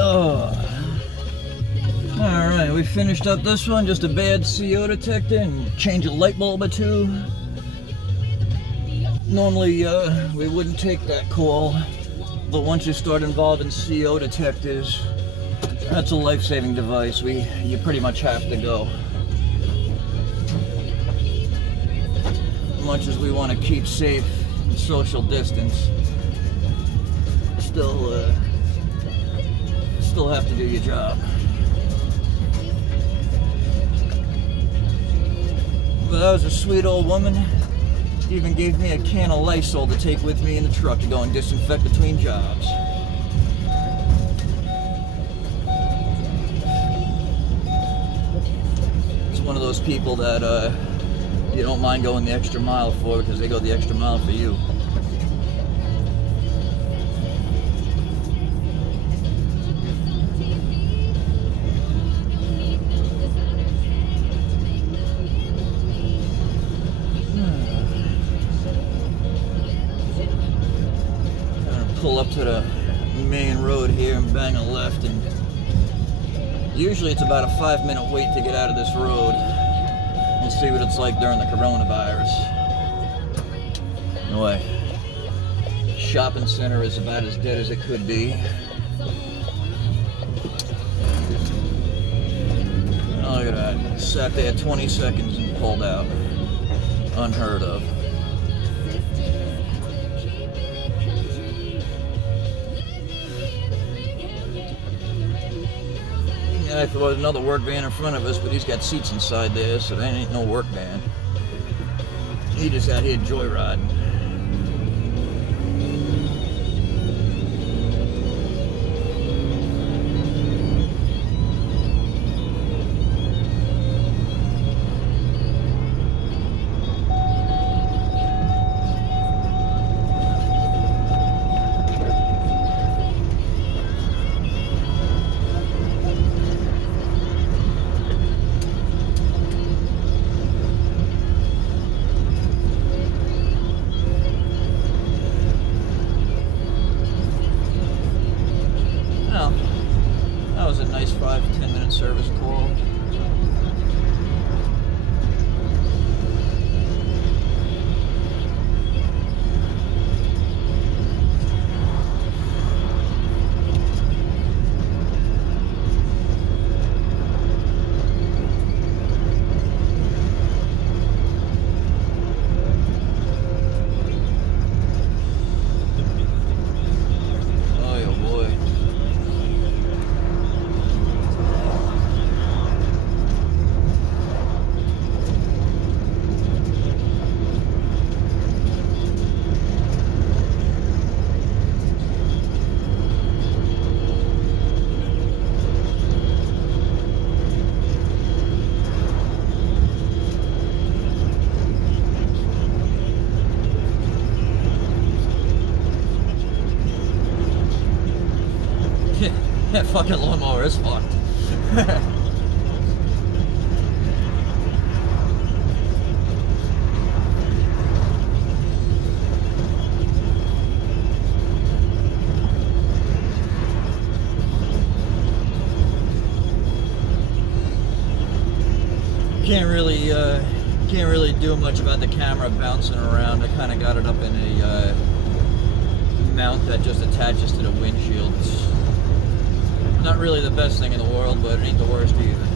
Oh. Alright, we finished up this one. Just a bad CO detector and change a light bulb or two. Normally, we wouldn't take that call, but once you start involving CO detectors, that's a life-saving device. You pretty much have to go. As much as we want to keep safe and social distance, still have to do your job. But that was a sweet old woman. Even gave me a can of Lysol to take with me in the truck to go and disinfect between jobs. It's one of those people that you don't mind going the extra mile for because they go the extra mile for you. Pull up to the main road here and bang a left, and usually it's about a 5-minute wait to get out of this road. We'll see what it's like during the coronavirus. Anyway, shopping center is about as dead as it could be. Oh, look at that. Sat there 20 seconds and pulled out. Unheard of. I thought there was another work van in front of us, but he's got seats inside there, so that ain't no work van. He just out here joyriding. That was a nice 5-10 minute service call. That fucking lawnmower is fucked. Can't really do much about the camera bouncing around. I kind of got it up in a mount that just attaches to the windshield. It's not really the best thing in the world, but it ain't the worst either.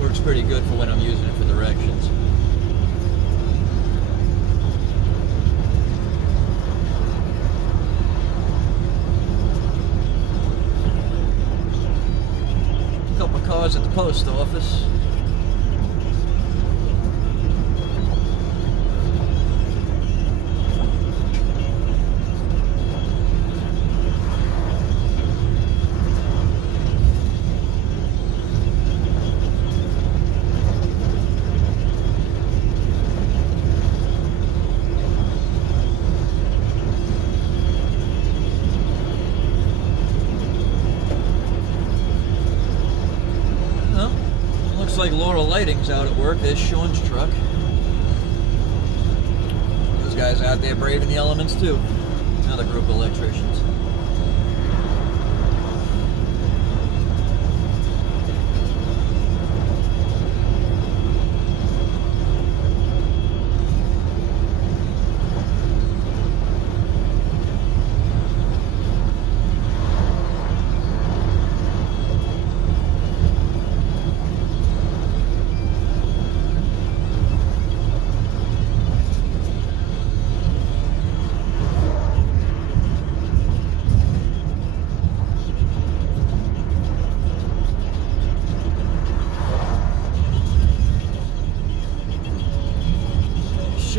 Works pretty good for when I'm using it for directions. A couple of cars at the post office. Looks like Laurel Lighting's out at work. There's Sean's truck. Those guys out there braving the elements too. Another group of electricians.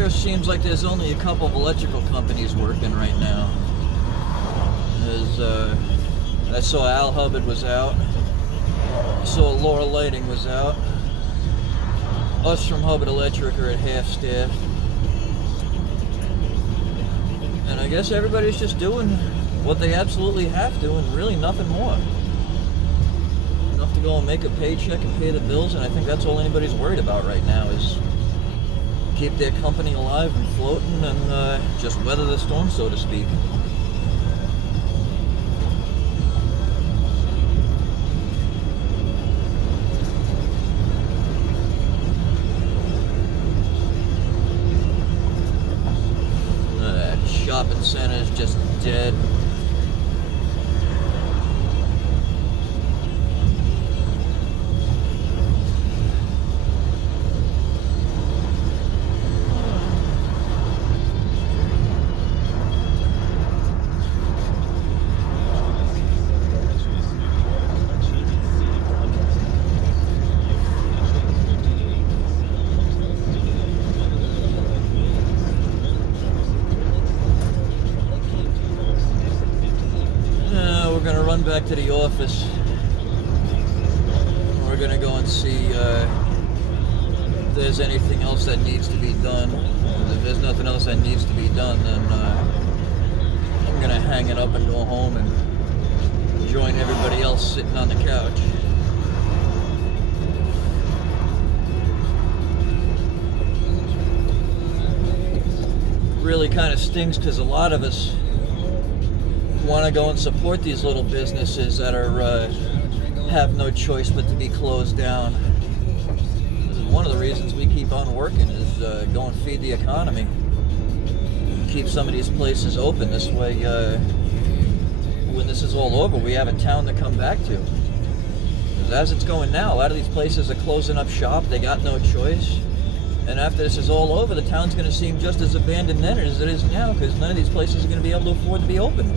sure seems like there's only a couple of electrical companies working right now. I saw Al Hubbard was out. I saw Laura Lighting was out. Us from Hubbard Electric are at half staff. And I guess everybody's just doing what they absolutely have to and really nothing more. Enough to go and make a paycheck and pay the bills, and I think that's all anybody's worried about right now is keep their company alive and floating and just weather the storm, so to speak. Shopping center is just dead. Back to the office. We're gonna go and see if there's anything else that needs to be done. If there's nothing else that needs to be done, then I'm gonna hang it up and go home and join everybody else sitting on the couch. Really kind of stings because a lot of us want to go and support these little businesses that are have no choice but to be closed down. One of the reasons we keep on working is go and feed the economy, keep some of these places open. This way, when this is all over, we have a town to come back to. Because as it's going now, a lot of these places are closing up shop. They got no choice. And after this is all over, the town's going to seem just as abandoned then as it is now, because none of these places are going to be able to afford to be open.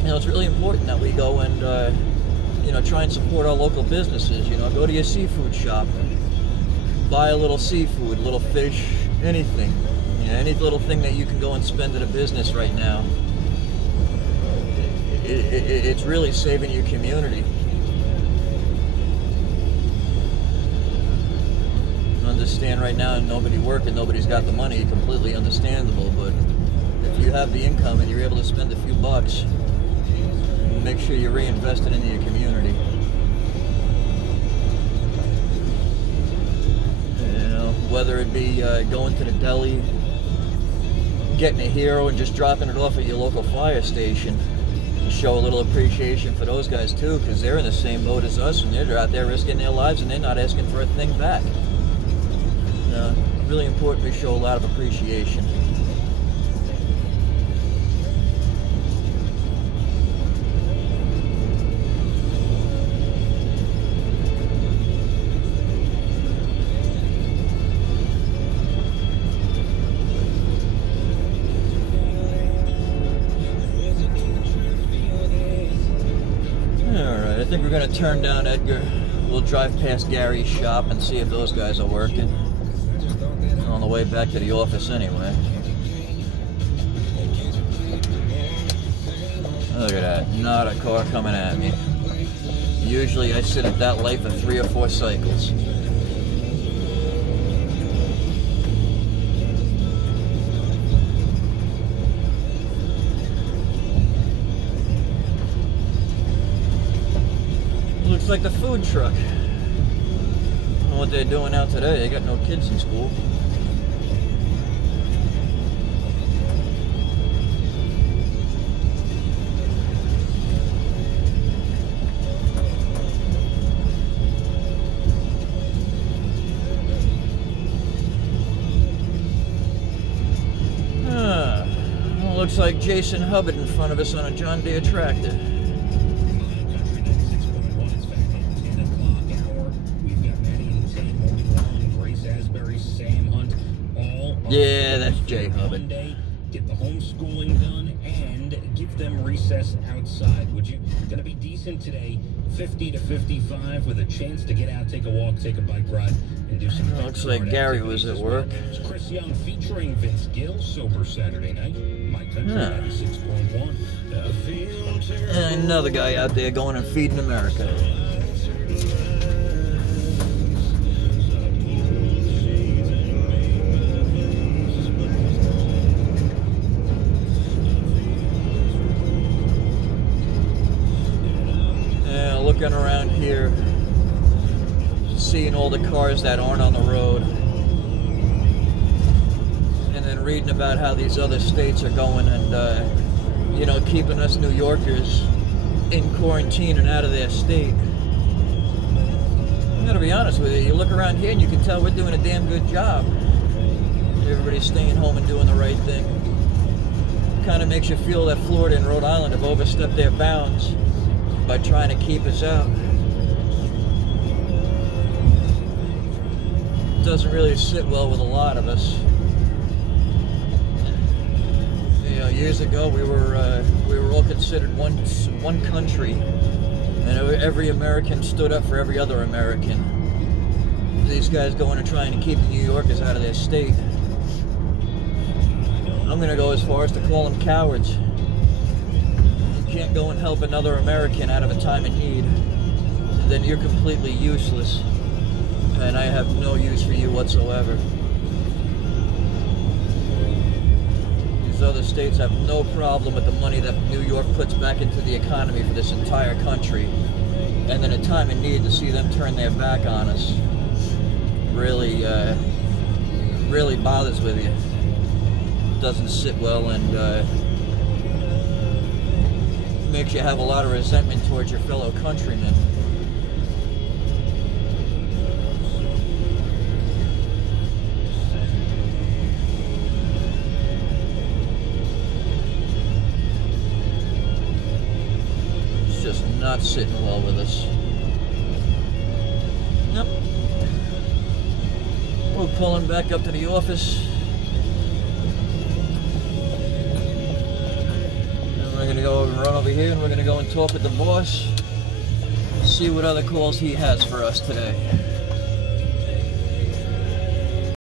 You know, it's really important that we go and, you know, try and support our local businesses. You know, go to your seafood shop, buy a little seafood, a little fish, anything. You know, any little thing that you can go and spend at a business right now. It's really saving your community. Understand right now, nobody working, nobody's got the money, completely understandable, but if you have the income and you're able to spend a few bucks, make sure you reinvest it into your community. You know, whether it be going to the deli, getting a hero and just dropping it off at your local fire station. Show a little appreciation for those guys too, because they're in the same boat as us and they're out there risking their lives and they're not asking for a thing back. Really important we show a lot of appreciation. Alright, I think we're going to turn down Edgar. We'll drive past Gary's shop and see if those guys are working. On the way back to the office anyway. Look at that, not a car coming at me. Usually I sit at that light for 3 or 4 cycles. Looks like the food truck. I don't know what they're doing out today. They got no kids in school. Looks like Jason Hubbard in front of us on a John Deere tractor. Yeah, that's Jay Hubbard. schooling done and give them recess outside, would you? Gonna be decent today, 50 to 55, with a chance to get out, take a walk, take a bike ride, and do some. Looks like Gary was at work. It's Chris Young featuring Vince Gill, Sober Saturday Night. My Country 96.1. And another guy out there going and feeding America. Looking around here, seeing all the cars that aren't on the road, and then reading about how these other states are going and, you know, keeping us New Yorkers in quarantine and out of their state. I'm gonna be honest with you, you look around here and you can tell we're doing a damn good job. Everybody's staying home and doing the right thing. Kind of makes you feel that Florida and Rhode Island have overstepped their bounds by trying to keep us out. Doesn't really sit well with a lot of us. You know, years ago we were all considered one country, and every American stood up for every other American. These guys going and trying to keep the New Yorkers out of their state. I'm gonna go as far as to call them cowards. Can't go and help another American out of a time of need, then you're completely useless, and I have no use for you whatsoever. These other states have no problem with the money that New York puts back into the economy for this entire country, and then a time of need to see them turn their back on us really bothers with you. Doesn't sit well, and makes you have a lot of resentment towards your fellow countrymen. It's just not sitting well with us. Yep. We're pulling back up to the office. We're going to go and run over here, and we're going to go and talk with the boss, see what other calls he has for us today.